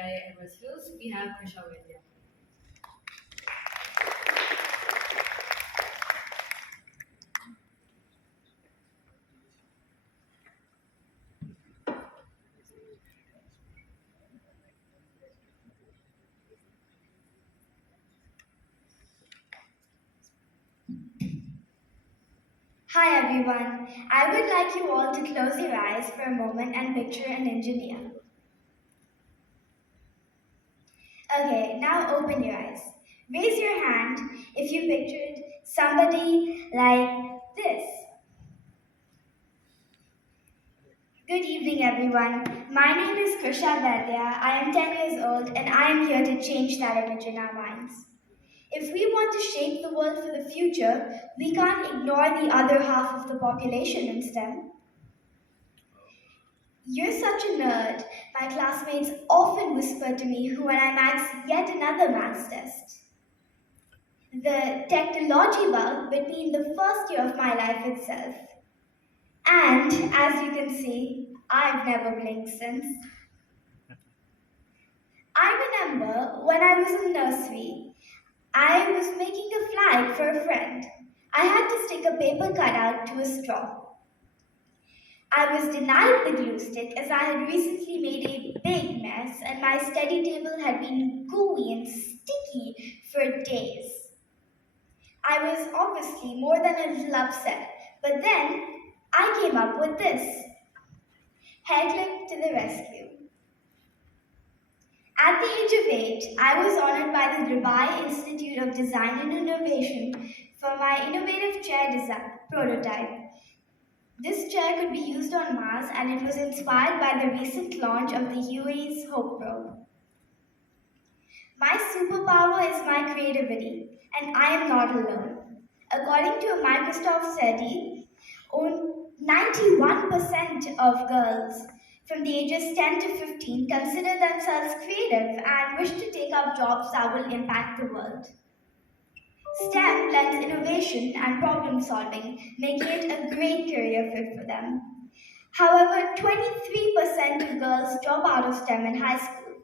AI ML skills, we have Krisha Vaidya. Hi everyone. I would like you all to close your eyes for a moment and picture an engineer. Okay, now open your eyes. Raise your hand if you pictured somebody like this. Good evening, everyone. My name is Krisha Vaidya. I am 10 years old and I am here to change that image in our minds. If we want to shape the world for the future, we can't ignore the other half of the population in STEM. You're such a nerd, my classmates often whisper to me when I max yet another maths test. The technology bug between the first year of my life itself. And as you can see, I've never blinked since. I remember when I was in nursery, I was making a flag for a friend. I had to stick a paper cutout to a straw. I was denied the glue stick as I had recently made a big mess and my study table had been gooey and sticky for days. I was obviously more than a little upset, but then I came up with this. Hair clip to the rescue. At the age of 8, I was honored by the Dubai Institute of Design and Innovation for my innovative chair design prototype. This chair could be used on Mars and it was inspired by the recent launch of the UAE's Hope probe. My superpower is my creativity, and I am not alone. According to a Microsoft study, 91% of girls from the ages 10 to 15 consider themselves creative and wish to take up jobs that will impact the world. STEM blends innovation and problem solving, making it a great career fit for them. However, 23% of girls drop out of STEM in high school.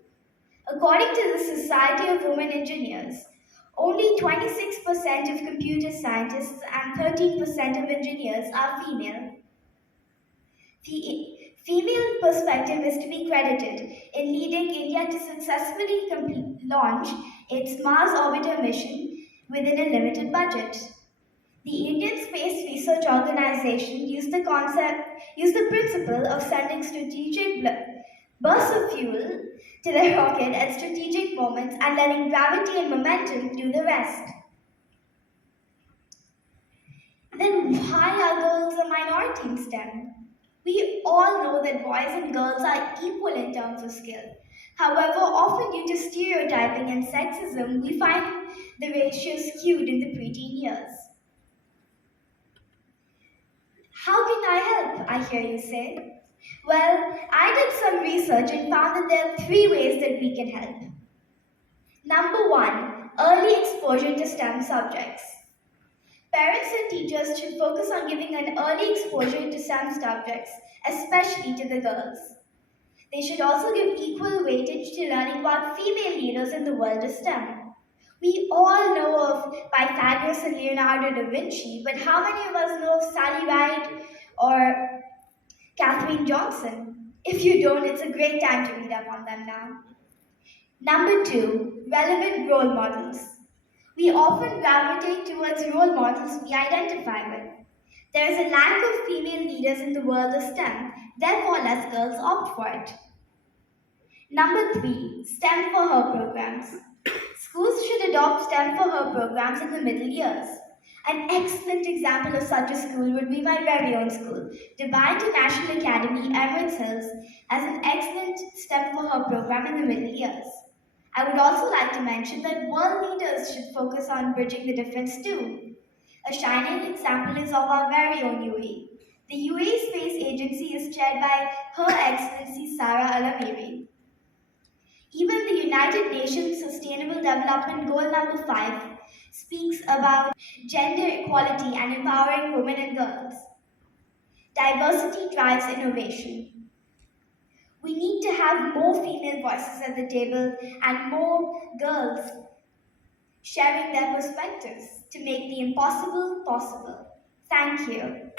According to the Society of Women Engineers, only 26% of computer scientists and 13% of engineers are female. The female perspective is to be credited in leading India to successfully launch its Mars orbiter mission within a limited budget. The Indian Space Research Organization used the principle of sending strategic bursts of fuel to the rocket at strategic moments and letting gravity and momentum do the rest. Then why are girls a minority in STEM? We all know that boys and girls are equal in terms of skill. However, often due to stereotyping and sexism, we find the ratio skewed in the preteen years. How can I help? I hear you say. Well, I did some research and found that there are three ways that we can help. Number one, early exposure to STEM subjects. Parents and teachers should focus on giving an early exposure to STEM subjects, especially to the girls. They should also give equal weightage to learning about female leaders in the world of STEM. We all know of Pythagoras and Leonardo da Vinci, but how many of us know of Sally Ride or Katherine Johnson? If you don't, it's a great time to read up on them now. Number two, relevant role models. We often gravitate towards role models we identify with. There is a lack of female leaders in the world of STEM, therefore, less girls opt for it. Number three, STEM for Her programs. Schools should adopt STEM for Her programs in the middle years. An excellent example of such a school would be my very own school, Dubai International Academy, Emirates Hills, as an excellent STEM for Her program in the middle years. I would also like to mention that world leaders should focus on bridging the difference too. A shining example is of our very own UAE. The UAE Space Agency is chaired by Her Excellency Sarah Al-Amiri. Even the United Nations Sustainable Development Goal number 5 speaks about gender equality and empowering women and girls. Diversity drives innovation. We need to have more female voices at the table and more girls sharing their perspectives to make the impossible possible. Thank you.